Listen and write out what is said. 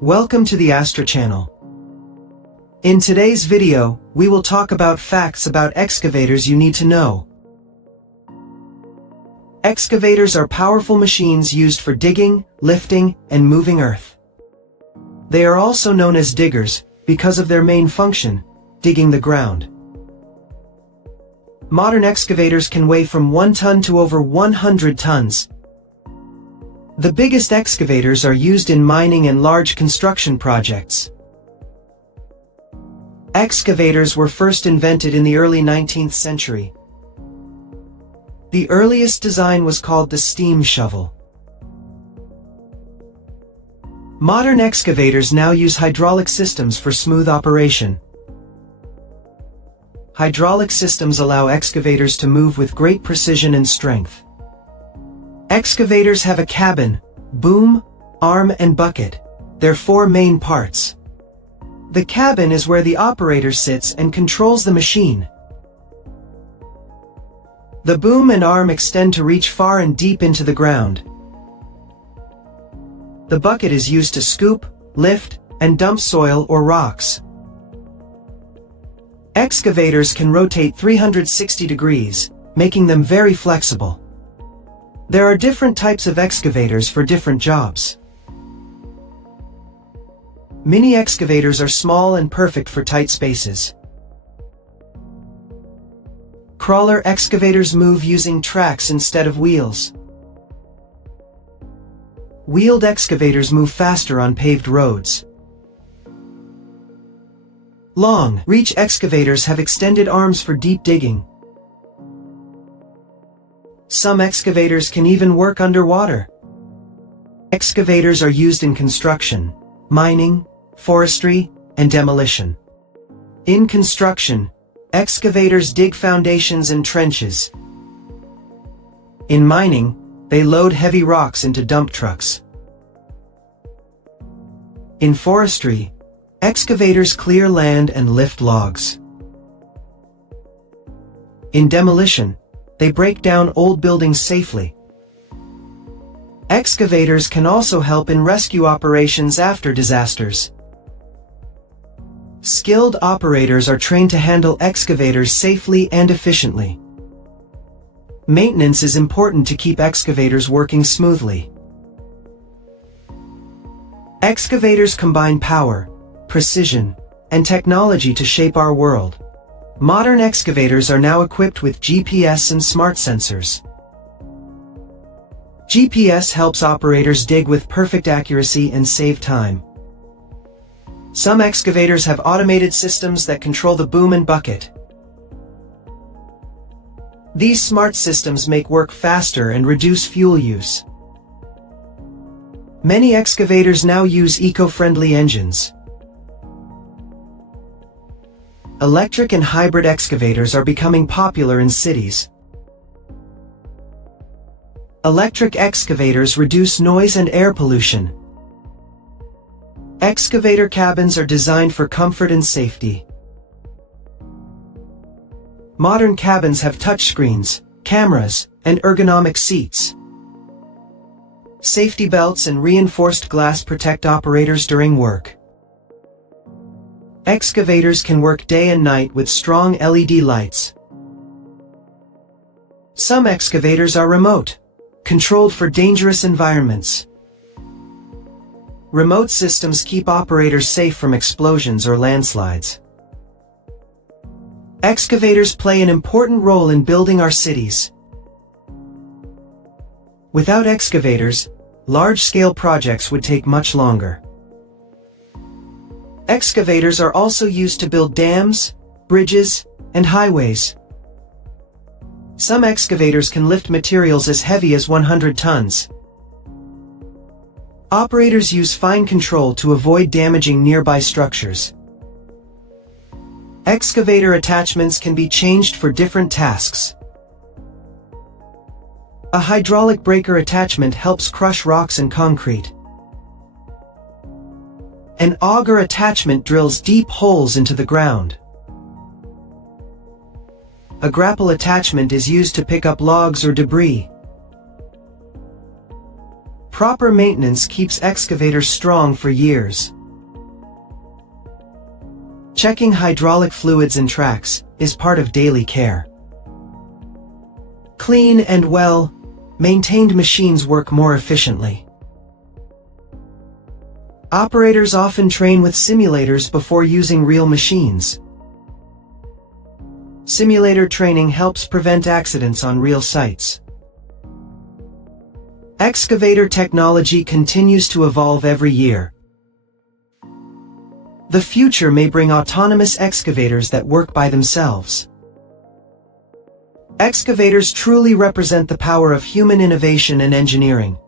Welcome to the Astra channel. In today's video, we will talk about facts about excavators you need to know. Excavators are powerful machines used for digging, lifting, and moving earth. They are also known as diggers, because of their main function, digging the ground. Modern excavators can weigh from 1 ton to over 100 tons. The biggest excavators are used in mining and large construction projects. Excavators were first invented in the early 19th century. The earliest design was called the steam shovel. Modern excavators now use hydraulic systems for smooth operation. Hydraulic systems allow excavators to move with great precision and strength. Excavators have a cabin, boom, arm and bucket. They're 4 main parts. The cabin is where the operator sits and controls the machine. The boom and arm extend to reach far and deep into the ground. The bucket is used to scoop, lift, and dump soil or rocks. Excavators can rotate 360 degrees, making them very flexible. There are different types of excavators for different jobs. Mini excavators are small and perfect for tight spaces. Crawler excavators move using tracks instead of wheels. Wheeled excavators move faster on paved roads. Long reach excavators have extended arms for deep digging. Some excavators can even work underwater. Excavators are used in construction, mining, forestry, and demolition. In construction, excavators dig foundations and trenches. In mining, they load heavy rocks into dump trucks. In forestry, excavators clear land and lift logs. In demolition, they break down old buildings safely. Excavators can also help in rescue operations after disasters. Skilled operators are trained to handle excavators safely and efficiently. Maintenance is important to keep excavators working smoothly. Excavators combine power, precision, and technology to shape our world. Modern excavators are now equipped with GPS and smart sensors. GPS helps operators dig with perfect accuracy and save time. Some excavators have automated systems that control the boom and bucket. These smart systems make work faster and reduce fuel use. Many excavators now use eco-friendly engines. Electric and hybrid excavators are becoming popular in cities. Electric excavators reduce noise and air pollution. Excavator cabins are designed for comfort and safety. Modern cabins have touchscreens, cameras, and ergonomic seats. Safety belts and reinforced glass protect operators during work. Excavators can work day and night with strong LED lights. Some excavators are remote, controlled for dangerous environments. Remote systems keep operators safe from explosions or landslides. Excavators play an important role in building our cities. Without excavators, large-scale projects would take much longer. Excavators are also used to build dams, bridges, and highways. Some excavators can lift materials as heavy as 100 tons. Operators use fine control to avoid damaging nearby structures. Excavator attachments can be changed for different tasks. A hydraulic breaker attachment helps crush rocks and concrete. An auger attachment drills deep holes into the ground. A grapple attachment is used to pick up logs or debris. Proper maintenance keeps excavators strong for years. Checking hydraulic fluids and tracks is part of daily care. Clean and well-maintained machines work more efficiently. Operators often train with simulators before using real machines. Simulator training helps prevent accidents on real sites. Excavator technology continues to evolve every year. The future may bring autonomous excavators that work by themselves. Excavators truly represent the power of human innovation and engineering.